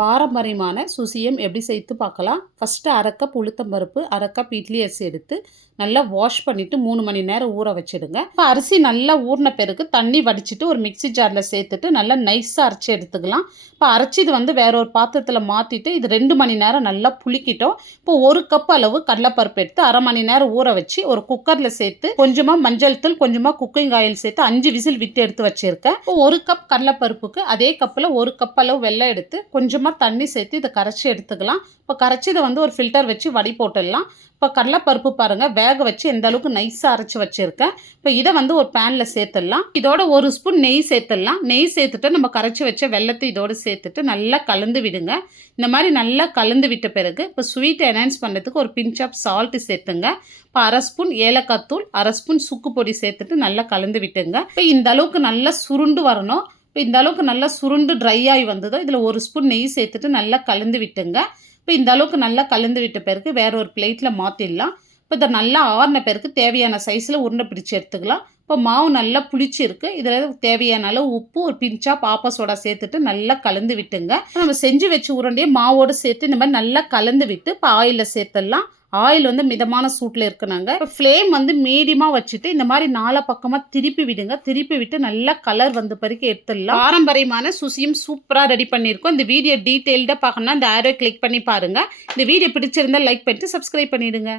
பாரம்பரியமான சுசியம் எப்படி செய்து பார்க்கலாம்? ஃபஸ்ட்டு அரை கப் உளுத்தம்பருப்பு அரை கப் இட்லி அரிசி எடுத்து நல்லா வாஷ் பண்ணிவிட்டு மூணு மணி நேரம் ஊற வச்சிடுங்க. இப்போ அரிசி நல்லா ஊறின பிறகு தண்ணி வடிச்சிட்டு ஒரு மிக்ஸி ஜாரில் சேர்த்துட்டு நல்லா நைஸாக அரைச்சி எடுத்துக்கலாம். இப்போ அரைச்சி இது வந்து வேற ஒரு பாத்திரத்தில் மாற்றிட்டு இது ரெண்டு மணி நேரம் நல்லா புளிக்கிட்டோம். இப்போ ஒரு கப் அளவு கடலைப்பருப்பு எடுத்து அரை மணி நேரம் ஊற வச்சு ஒரு குக்கரில் சேர்த்து கொஞ்சமாக மஞ்சள் தூள் கொஞ்சமாக குக்கிங் ஆயில் சேர்த்து அஞ்சு விசில் விட்டு எடுத்து வச்சுருக்கேன். இப்போ ஒரு கப் கடலைப்பருப்புக்கு அதே கப்பில் ஒரு கப் அளவு வெள்ளம் எடுத்து கொஞ்சமாக தண்ணி சேர்த்து இதை கரைச்சி எடுத்துக்கலாம். இப்போ கரைச்சி இதை வந்து ஒரு ஃபில்டர் வச்சு வடி போட்டுடலாம். இப்போ கடலைப்பருப்பு பாருங்கள் வேக வச்சு எந்த அளவுக்கு நைஸாக அரைச்சி வச்சுருக்கேன். இப்போ இதை வந்து ஒரு பேனில் சேர்த்துடலாம். இதோட ஒரு ஸ்பூன் நெய் சேர்த்துடலாம். நெய் சேர்த்துட்டு நம்ம கரைச்சி வச்ச வெள்ளத்தை இதோடு சேர்த்துட்டு நல்லா கலந்து விடுங்க. இந்த மாதிரி நல்லா கலந்து விட்ட பிறகு இப்போ ஸ்வீட் என்ஹான்ஸ் பண்ணுறதுக்கு ஒரு பிஞ்ச் ஆஃப் சால்ட்டு சேர்த்துங்க. இப்போ அரை ஸ்பூன் ஏலக்காய் தூள் அரை ஸ்பூன் சுக்கு பொடி சேர்த்துட்டு நல்லா கலந்து விட்டுங்க. இப்போ இந்த அளவுக்கு நல்லா சுருண்டு வரணும். இப்போ இந்த அளவுக்கு நல்லா சுருண்டு ட்ரை ஆகி வந்ததோ இதில் ஒரு ஸ்பூன் நெய் சேர்த்துட்டு நல்லா கலந்து விட்டுங்க. இப்போ இந்த அளவுக்கு நல்லா கலந்து விட்ட பிறகு வேற ஒரு பிளேட்டில் மாற்றிடலாம் இப்போ இதை நல்லா ஆறின பிறகு தேவையான சைஸில் உருண்டை பிடிச்சி எடுத்துக்கலாம். இப்போ மாவு நல்லா புளிச்சிருக்கு. இதில் தேவையான அளவு உப்பு ஒரு பிஞ்சா பாப்பா சோடா சேர்த்துட்டு நல்லா கலந்து விட்டுங்க. நம்ம செஞ்சு வச்சு உருண்டையை மாவோடு சேர்த்து இந்த மாதிரி நல்லா கலந்து விட்டு இப்போ ஆயிலில் சேர்த்துடலாம். ஆயில் வந்து மிதமான சூட்டில் இருக்கணுங்க. இப்போ ஃப்ளேம் வந்து மீடியமாக வச்சுட்டு இந்த மாதிரி நாலா பக்கமாக திருப்பி விடுங்க. திருப்பி விட்டு நல்லா கலர் வந்த பிறகு எடுத்துடலாம். பாரம்பரியமான சுசியும் சூப்பராக ரெடி பண்ணியிருக்கோம். இந்த வீடியோ டீட்டெயில்டாக பார்க்கணும்னா இந்த ஆரோ கிளிக் பண்ணி பாருங்கள் இந்த வீடியோ பிடிச்சிருந்தா லைக் பண்ணிட்டு சப்ஸ்கிரைப் பண்ணிவிடுங்க